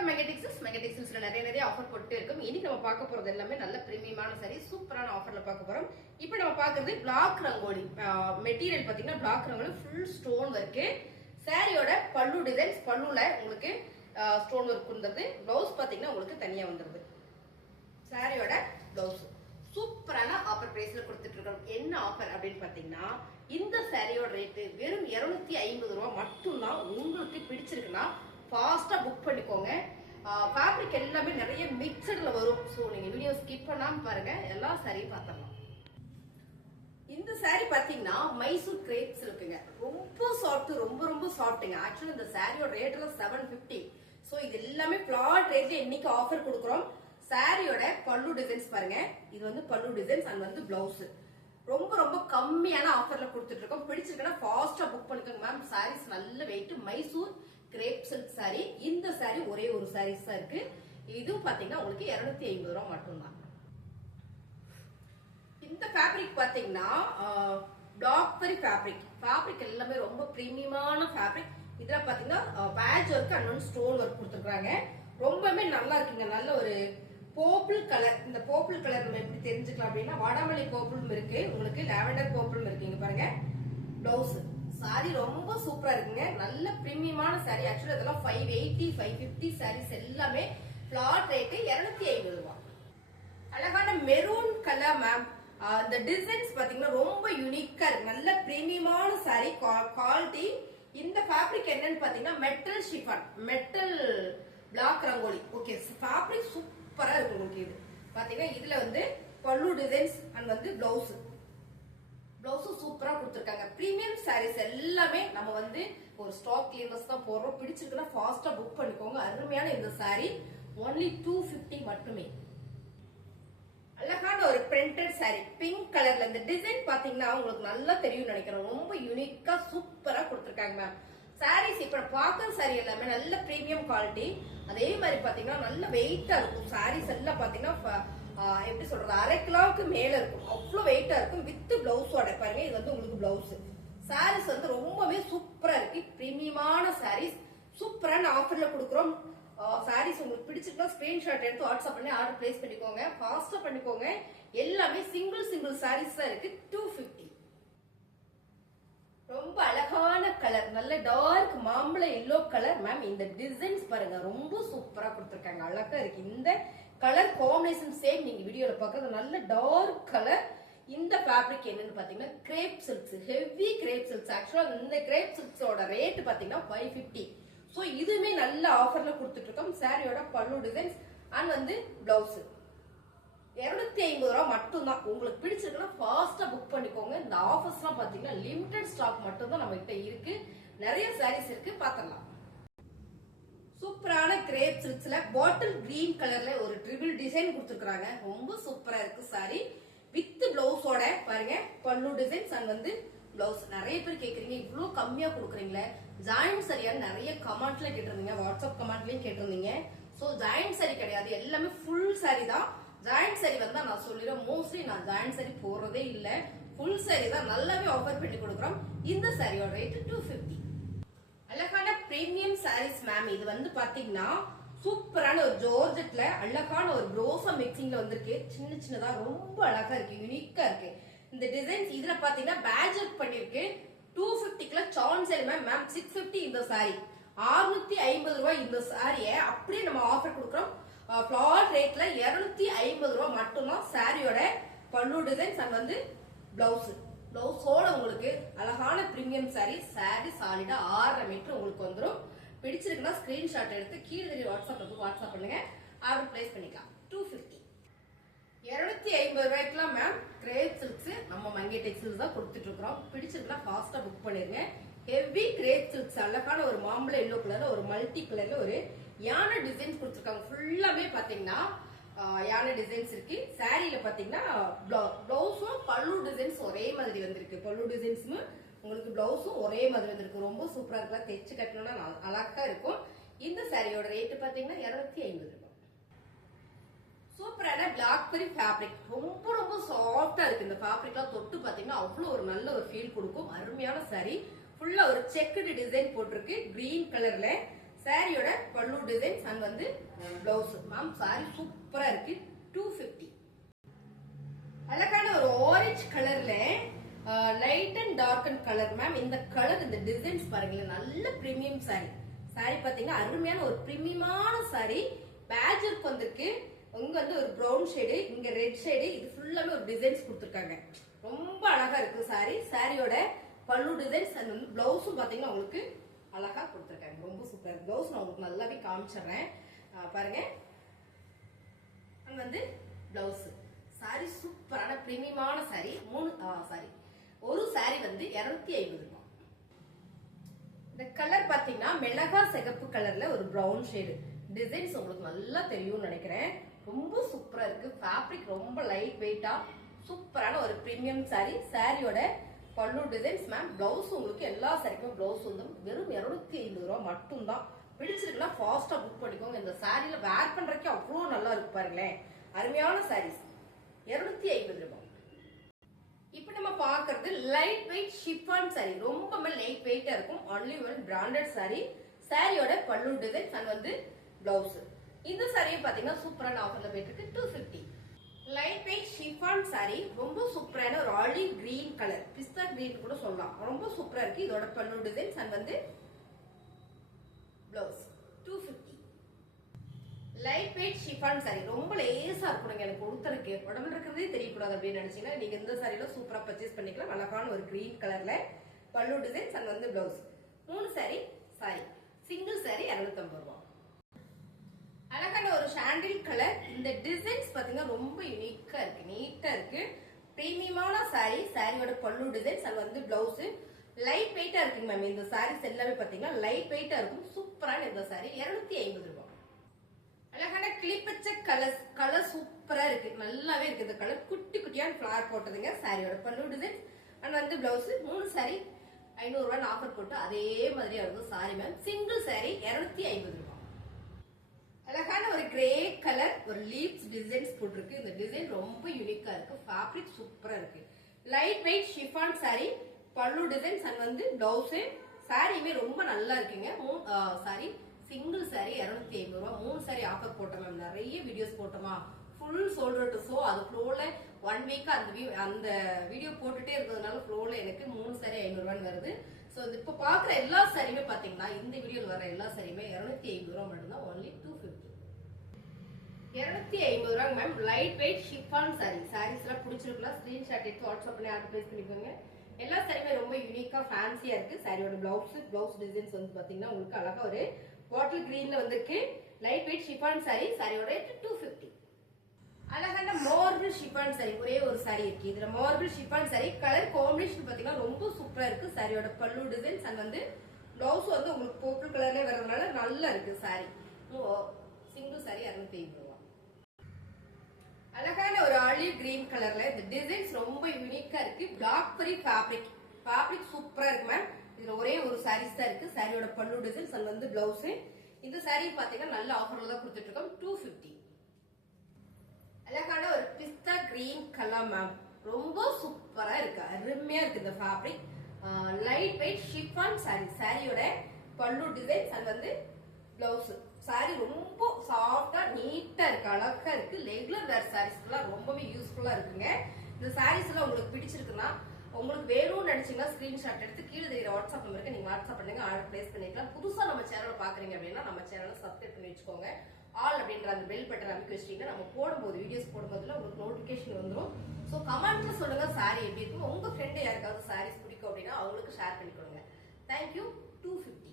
வணக்கம் மெகடெக்ஸில்ஸ்ல நிறைய ஆஃபர் போட்டு இருக்கும். இன்னைக்கு நம்ம பார்க்க போறது எல்லாமே நல்ல பிரீமியமான சாரி, சூப்பரான ஆஃபர்ல பார்க்க போறோம். இப்போ நம்ம பார்க்கிறது பிளாக் ரங்கோலி மெட்டீரியல். பாத்தீங்கன்னா black rangoli full stone work. சாரியோட பல்லு டிசைன்ஸ், பல்லுல உங்களுக்கு ஸ்டோன் ஒர்க் வந்துருது. பிளவுஸ் பாத்தீங்கன்னா உங்களுக்கு தனியா வந்துருது. சாரியோட பிளவுஸ் சூப்பரான ஆஃபர் பிரைஸ்ல கொடுத்துட்டு இருக்கோம். என்ன ஆஃபர் அப்படின்னு பாத்தீங்கன்னா, இந்த சாரியோட ரேட்டு வெறும் 250 ரூபாய் மட்டும்தான். உங்களுக்கு பிடிச்சிருக்குன்னா ஃபாஸ்டா புக் பண்ணிக்கோங்க. ஃபேப்ரிக் எல்லாமே நிறைய மிக்சட்ல வரும். ஸோ நீங்க வீடியோ ஸ்கிப் பண்ணாம பாருங்க, எல்லா சாரியும் பார்த்துடலாம். இந்த சாரி பாத்தீங்கன்னா மைசூர் கிரேப்ஸ் இருக்குங்க. ரொம்ப சாஃப்ட், ரொம்ப சாஃப்ட்டுங்க. ஆக்சுவலி இந்த சாரியோட ரேட்ல 750. ஸோ இது எல்லாமே பிளாட் ரேட்ல இன்னைக்கு ஆஃபர் கொடுக்குறோம். சாரியோட பல்லு டிசைன்ஸ் பாருங்க. இது வந்து பல்லு டிசைன்ஸ் அண்ட் வந்து பிளவுஸ் ரொம்ப கம்மியான ஆஃபர்ல கொடுத்துட்டு இருக்கோம். பிடிச்சிருக்கா ஃபாஸ்டா புக் பண்ணிக்கோங்க மேம். சாரீஸ் நல்ல weight, Mysore crepe silk sari. இந்த சாரி ஒரே ஒரு சாரீஸ் தான் இருக்கு. இதுவும் பாத்தீங்கன்னா உங்களுக்கு 250 ரூபாய் மட்டும்தான். இந்த ஃபேப்ரிக் பாத்தீங்கன்னா டாக்பரி ஃபேப்ரிக் எல்லாமே ரொம்ப பிரீமியமான ஃபேப்ரிக். இதுல பாத்தீங்கன்னா patch work and stone work கொடுத்துருக்காங்க. ரொம்பவே நல்லா இருக்குங்க. நல்ல ஒரு பர்பிள் கலர். இந்த பர்பிள் கலர் நம்ம எப்படி தெரிஞ்சுக்கலாம் அப்படின்னா, வாடாமல்லி பர்பிளும் இருக்கு, உங்களுக்கு லாவெண்டர் பர்பிளும் இருக்கு. இங்க பாருங்க பிளவுஸ். சாரி ரொம்ப சூப்பரா இருக்குங்க. நல்ல பிரீமியமான சாரி. ஆக்சுவலி இதெல்லாம் 580 550 சாரீஸ் எல்லாமே பிளாட் ரேட் 250 ரூபாய். அழகான மெரூன் கலர் மேம். இந்த டிசைன்ஸ் பாத்தீங்கன்னா ரொம்ப யூனிக்கா இருக்கு. நல்ல பிரீமியமான சாரி, குவாலிட்டி. இந்த ஃபேப்ரிக் என்னன்னு பாத்தீங்கன்னா metal chiffon, metal black rangoli. Okay, fabric சூப்பரா இருக்கு உங்களுக்கு. இது பாத்தீங்கன்னா இதுல வந்து பல்லு டிசைன்ஸ் அண்ட் வந்து பிளவுஸ் சூப்பரா கொடுத்திருக்காங்க. பிரீமியம் சாரீஸ் எல்லாமே நம்ம வந்து ஒரு ஸ்டாக் கிளியரன்ஸ் தான் போடுறோம். பிடிச்சிருக்குன்னா ஃபாஸ்டா புக் பண்ணிக்கோங்க. அருமையான இந்த சாரி ஒன்லி 250 மட்டுமே. அழகான ஒரு பிரிண்டட் சாரி பிங்க் கலர்ல. இந்த டிசைன் பாத்தீங்கன்னா உங்களுக்கு நல்லா தெரியும் நினைக்கிறேன். ரொம்ப யூனிக்கா சூப்பரா கொடுத்திருக்காங்க மேம். சாரீஸ் இப்ப பாக்குற சாரி எல்லாமே நல்ல பிரீமியம் குவாலிட்டி. அதே மாதிரி பாத்தீங்கன்னா நல்ல வெயிட்டா இருக்கும். சாரீஸ் எல்லாம் பாத்தீங்கன்னா எப்படி சொல்றது, 1/2 கிலோவுக்கு மேல இருக்கும். அவ்வளவு வெயிட்டா இருக்கும். வித் பிளவுஸோட பாருங்க. இது வந்து உங்களுக்கு பிளவுஸ். சாரீஸ் வந்து ரொம்பவே சூப்பரா இருக்கு. பிரீமியமான சாரீஸ் சூப்பரான ஆஃபர்ல கொடுக்குறோம். சாரீஸ் உங்களுக்கு பிடிச்சிருக்கா ஸ்கிரீன்ஷாட் எடுத்து வாட்ஸ்அப் பண்ணி ஆர்டர் பிளேஸ் பண்ணிக்கோங்க. ஃபாஸ்டா பண்ணிக்கோங்க. எல்லாமே சிங்கிள் சாரீஸ் தான் இருக்கு. 250. ரொம்ப அழகான கலர், நல்ல டார்க் மாம்பழ எல்லோ கலர் மேம். இந்த டிசைன்ஸ் பாருங்க ரொம்ப சூப்பரா கொடுத்திருக்காங்க. அழகா இருக்கு. இந்த கலர் காம்பினேஷன் சேம் நீங்க வீடியோல பாக்குறது நல்ல டார்க் கலர். இந்த ஃபேப்ரிக் என்னன்னு பாத்தீங்கன்னா crepe silks, heavy crepe silks. ஆக்சுவலா இந்த கிரேப் சில்க்ஸோட ரேட் பாத்தீங்கன்னா 550. சோ இதுமே நல்ல ஆஃபர்ல கொடுத்துட்டு இருக்கோம். சாரியோட பல்லு டிசைன்ஸ் அண்ட் வந்து பிளவுஸ் 250 ரூபாய் மட்டும்தான். உங்களுக்கு பிடிச்சிருக்குன்னா ஃபாஸ்டா புக் பண்ணிக்கோங்க. இந்த ஆஃபர்ஸ் எல்லாம் பாத்தீங்கன்னா லிமிடெட் ஸ்டாக் மட்டும் தான் நம்ம கிட்ட இருக்கு. நிறைய சாரீஸ் இருக்கு, பாத்திரலாம். சூப்பரான கிரேப் சில்க்ஸ்ல பாட்டில் கிரீன் கலர்ல ஒரு ட்ரிபிள் டிசைன் கொடுத்துருக்காங்க. ரொம்ப சூப்பரா இருக்கு சாரி. வித் பிளவுஸோட பாருங்க பல்லு டிசைன்ஸ் அண்ட் வந்து பிளவுஸ். நிறைய பேர் கேக்குறீங்க இவ்வளவு கம்மியா கொடுக்குறீங்களே ஜாயிண்ட் சரியான்னு நிறைய கமெண்ட்ல கேட்டிருந்தீங்க, வாட்ஸ்அப் கமெண்ட்லயும் கேட்டிருந்தீங்க. சோ ஜாயிண்ட் சாரி கிடையாது, எல்லாமே ஃபுல் சாரி தான். ஜாயிண்ட் சாரி வந்தா நான் சொல்லிடுறேன், மோஸ்ட்லி நான் ஜாயிண்ட் சாரி போடுறதே இல்ல. ஃபுல் சாரி தான் நல்லாவே ஆஃபர் பண்ணி கொடுக்குறோம். இந்த சாரியோட ரேட் 250. அழகான பிரீமியம் சாரீஸ் மேம். இது வந்து பாத்தீங்கன்னா சூப்பரான ஒரு ஜோர்ஜெட்ல அழகான ஒரு ப்ரோசா மிக்சிங்ல வந்திருக்கு. சின்னதா ரொம்ப அழகா இருக்கு, யூனிக்கா இருக்கு. இந்த டிசைன்ஸ் இதுல பாத்தீங்கன்னா பேட்ச் ஒர்க் பண்ணிருக்கு. 250 சான்ஸ் மேம். 650 இந்த சாரி. 650 ரூபாய் இந்த சாரியை அப்படியே நம்ம ஆஃபர் கொடுக்குறோம். பிளாட் ரேட்ல 250 ரூபாய் மட்டும்தான். சாரியோட பல்லு டிசைன்ஸ் அண்ட் வந்து பிளவுஸோட உங்களுக்கு அழகான பிரீமியம் சாரி. சாரி சாலிடா 6.5 மீட்டர் உங்களுக்கு வந்துடும். பிடிச்சிருக்குன்னா ஸ்கிரீன்ஷாட் எடுத்து கீழே தெரிய வாட்ஸ்அப் பண்ணுங்க, ஆர்டர் பிளேஸ் பண்ணிக்கலாம். 250. 250 ரூபாய்க்குலாம் மேம் கிரேப் சில்க்ஸ் நம்ம மங்கை டெக்ஸ்டைல்ஸ் தான் கொடுத்துட்டு இருக்கிறோம். பிடிச்சிருக்குன்னா ஃபாஸ்டா புக் பண்ணிருங்க. ஹெவி கிரேப் சில்க்ஸ் அழகான ஒரு மாம்பழ எல்லோ கலர்ல ஒரு மல்டி கலர்ல ஒரு யானை டிசைன்ஸ் கொடுத்துருக்காங்க. ஃபுல்லாவே பாத்தீங்கன்னா யானை டிசைன்ஸ் இருக்கு. சாரியில பாத்தீங்கன்னா பிளவுஸும் பல்லு டிசைன்ஸ் ஒரே மாதிரி வந்திருக்கு. பல்லு டிசைன்ஸும் உங்களுக்கு பிளவுஸும் ஒரே மாதிரி வந்திருக்கு. ரொம்ப சூப்பரா இருக்கலாம். தைச்சு கட்டணும்னா அழகா இருக்கும். இந்த சாரியோட ரேட் பாத்தீங்கன்னா 250 ரூபாய். சூப்பரான பிளாக்பெரி ஃபேப்ரிக். ரொம்ப சாஃப்டா இருக்கு. இந்த ஃபேப்ரிக்லாம் தொட்டு பாத்தீங்கன்னா அவ்வளவு ஒரு நல்ல ஒரு ஃபீல் கொடுக்கும். அருமையான சாரி. ஃபுல்லா ஒரு செக்குடு டிசைன் போட்டிருக்கு கிரீன் கலர்ல. சாரியோட பல்லு டிசைன்ஸ் அண்ட் வந்து பிளவுஸ். மேம் சாரி சூப்பரா இருக்கு. 250. அழகான ஒரு ஆரஞ்சு கலர்ல light and dark and colour. Ma'am இந்த கலர் இந்த டிசைன்ஸ் பாருங்களேன், நல்ல பிரீமியம் சாரி. சாரி பாத்தீங்கன்னா அருமையான ஒரு பிரீமியமான சாரி. பேட்ச் ஒர்க் வந்திருக்கு. இங்க வந்து ஒரு பிரவுன் ஷேடு, இங்க ரெட் ஷேடு, இது ஃபுல்லாவே ஒரு டிசைன்ஸ் கொடுத்துருக்காங்க. ரொம்ப அழகா இருக்கு சாரி. சாரியோட பல்லு டிசைன்ஸ் அண்ட் வந்து பிளவுஸும் பாத்தீங்கன்னா உங்களுக்கு அழகா கொடுத்துருக்காங்க. ரொம்ப சூப்பரா இருக்கு. பிளவுஸ் நான் உங்களுக்கு நல்லாவே காமிச்சிடுறேன் பாருங்க. வந்து பிளவுஸ் சாரி சூப்பரான பிரீமியமான சாரி. ஒரு சாரி வந்து 250 ரூபாய். இந்த கலர் பாத்தீங்கன்னா மிளகா சிகப்பு கலர்ல ஒரு பிரவுன் ஷேடு. டிசைன்ஸ் உங்களுக்கு நல்லா தெரியும்னு நினைக்கிறேன். ரொம்ப சூப்பரா இருக்கு. ஃபேப்ரிக் ரொம்ப லைட் வெயிட்டா சூப்பரான ஒரு பிரீமியம் சாரி. சாரியோட பல்லு டிசைன்ஸ். மேம் பிளவுஸ் உங்களுக்கு எல்லா சாரிக்குமே பிளவுஸ் வந்து வெறும் 250 ரூபாய் மட்டும் தான். பிடிச்சிருக்குன்னா ஃபாஸ்டா புக் பண்ணிக்கோங்க. இந்த சாரியில வேர் பண்றதுக்கு அவ்வளவு நல்லா இருக்கு பாருங்களேன். அருமையான சாரீஸ் 250 ரூபாய். இப்ப நம்ம பாக்குறது லைட் வெயிட் ஷிஃபான் சாரி. ரொம்ப லைட் வெயிட்டா இருக்கும். Only one branded sorry. சாரியோட பல்லு டிசைன்ஸ் அண்ட் வந்து பிளவுஸ். இந்த சாரியை பாத்தீங்கன்னா சூப்பரான ஆஃபர்ல போயிட்டு இருக்கு. 250. Light weight chiffon sorry. ரொம்ப சூப்பரான ஒரு ஆலிவ் கிரீன் கலர், பிஸ்தா கிரீன் கூட சொல்லலாம். ரொம்ப சூப்பரா இருக்கு. இதோட பல்லு டிசைன்ஸ் அண்ட் வந்து blouse. 250. Light weight chiffon sorry. ரொம்ப லேசா இருக்கணும் எனக்கு ஒருத்தருக்கு. உடம்புல இருக்கிறதே தெரியக்கூடாது அப்படின்னு நினைச்சீங்கன்னா நீங்க இந்த சாரியில சூப்பரா பர்ச்சேஸ் பண்ணிக்கலாம். அழகான ஒரு கிரீன் கலர்ல பல்லு டிசைன்ஸ் அண்ட் வந்து பிளவுஸ். 3 சாரி சிங்கிள் சாரி 250 ரூபாய். அழகான ஒரு சாண்டில் கலர். இந்த டிசைன்ஸ் பாத்தீங்கன்னா ரொம்ப யூனிக்கா இருக்கு, நீட்டா இருக்கு. பிரீமியமான சாரி. சாரியோட பல்லு டிசைன்ஸ் அண்ட் வந்து பிளவுஸ். லைட் வெயிட்டா இருக்குங்க மேம். இந்த சாரீஸ் எல்லாமே பாத்தீங்கன்னா லைட் வெயிட்டா இருக்கும். சூப்பரான இந்த சாரி 250 ரூபாய். அழகான கிளிப்பச்சை கலர் சூப்பரா இருக்கு. நல்லாவே இருக்கு. இந்த கலர் குட்டி குட்டியான ஃபிளவர் போட்டதுங்க. சாரியோட பல்லு டிசைன்ஸ் அண்ட் வந்து பிளவுஸ். 3 சாரி 500 ரூபாய் ஆஃபர் போட்டு அதே மாதிரியா இருக்கும் சாரி மேம். சிங்கிள் சாரி 250 ரூபாய். அழகான ஒரு கிரே கலர் ஒரு லீவ்ஸ் டிசைன்ஸ் போட்டிருக்கு. இந்த டிசைன் ரொம்ப யூனிக்கா இருக்கு. ஃபேப்ரிக் சூப்பரா இருக்கு. Light weight chiffon sorry. பல்லு டிசைன்ஸ் அண்ட் வந்து பிளவுஸ். சாரியுமே ரொம்ப நல்லா இருக்குங்க. சாரி சிங்கிள் சாரி 250 ரூபாய். 3 சாரி ஆஃபர் போட்டோம் மேம். நிறைய வீடியோஸ் போட்டோமா, ஃபுல் சோல்டர் டு ஷோ. அது ஃப்ளோல 1 வீக்கா அந்த வீடியோ போட்டுட்டே இருக்கிறதுனால ஃப்ளோல எனக்கு 3 சாரி 500 ரூபாய் வருது. சோ இப்ப பாக்குற எல்லா சாரியுமே பாத்தீங்கன்னா இந்த வீடியோல வர எல்லா சாரியுமே 250 ரூபாய் மட்டும்தான். ஒன்லி 250. 250 ரூபாய் மேம். Light weight chiffon sari. Saris எல்லாம் பிடிச்சிருக்கலாம். ஸ்கிரீன்ஷாட் எடுத்து வாட்ஸ்அப் பண்ணி ஆர்டர் பிளேஸ் பண்ணிக்கோங்க. எல்லா சாரியுமே ரொம்ப யூனிக்கா ஃபேன்சியா இருக்கு. சாரியோட பிளவுஸ் டிசைன்ஸ் வந்து பாத்தீங்கன்னா உங்களுக்கு அழகா ஒரு பாட்டில் கிரீன்ல வந்திருக்கு. Light weight chiffon sorry. சாரியோட ரேட் 250. அழகான மார்பிள் ஷிஃபான் சாரி. ஒரே ஒரு சாரி இருக்கு. இதுல marble chiffon sorry. Colour combination பாத்தீங்கன்னா ரொம்ப சூப்பரா இருக்கு. சாரியோட பல்லு டிசைன்ஸ் அண்ட் வந்து பிளவுஸ் வந்து உங்களுக்கு பர்பிள் கலர்ல வரதுனால நல்லா இருக்கு சாரி. சிங்கிள் சாரி 250 ரூபாய். அழகான ஒரு ஆலிவ் கிரீன் கலர்ல இந்த டிசைன்ஸ் ரொம்ப யூனிக்கா இருக்கு. பிளாக் பெரி ஃபேப்ரிக் சூப்பரா இருக்கு மேம். இதுல ஒரே ஒரு சாரீஸ் தான் இருக்கு. சாரியோட பல்லு டிசைன்ஸ் அண்ட் வந்து பிளவுஸ். இந்த சாரி பாத்தீங்கன்னா நல்ல ஆஃபர்ல தான் கொடுத்துட்டு இருக்கோம். 250. அழகான ஒரு பிஸ்தா கிரீன் கலர் மேம். ரொம்ப சூப்பரா இருக்கு. அருமையா இருக்கு இந்த fabric. Light weight chiffon sorry. சாரியோட பல்லு டிசைன்ஸ் அண்ட் வந்து பிளவுஸ். சாரி ரொம்ப சாஃப்டா நீட்டா இருக்கு. அழகா இருக்கு. ரெகுலர் வேர் சாரீஸ் எல்லாம் ரொம்பவே யூஸ்ஃபுல்லா இருக்குங்க. இந்த சாரீஸ் எல்லாம் உங்களுக்கு பிடிச்சிருக்குன்னா உங்களுக்கு வேணும்னு நினைச்சீங்கன்னா ஸ்கிரீன்ஷாட் எடுத்து கீழே தெரியுற வாட்ஸ்அப் நம்பருக்கு நீங்க வாட்ஸ்அப் பண்ணுங்க. ஆர்டர் பிளேஸ் பண்ணிக்கலாம். புதுசா நம்ம சேனலை பாக்குறீங்க அப்படின்னா நம்ம சேனலை சப்ஸ்கிரைப் பண்ணி வச்சுக்கோங்க. ஆல் அப்படின்ற அந்த பெல் பட்டன் அமைக்க வச்சிட்டீங்கன்னா நம்ம போடும்போது வீடியோஸ் போடும்போதுல உங்களுக்கு நோட்டிபிகேஷன் வந்துடும். ஸோ கமெண்ட்ல சொல்லுங்க சாரி எப்படி இருக்கும். உங்க ஃப்ரெண்டு யாருக்காவது சாரீஸ் பிடிக்கும் அப்படின்னா அவங்களுக்கு ஷேர் பண்ணிக்கோங்க. தேங்க்யூ. 250.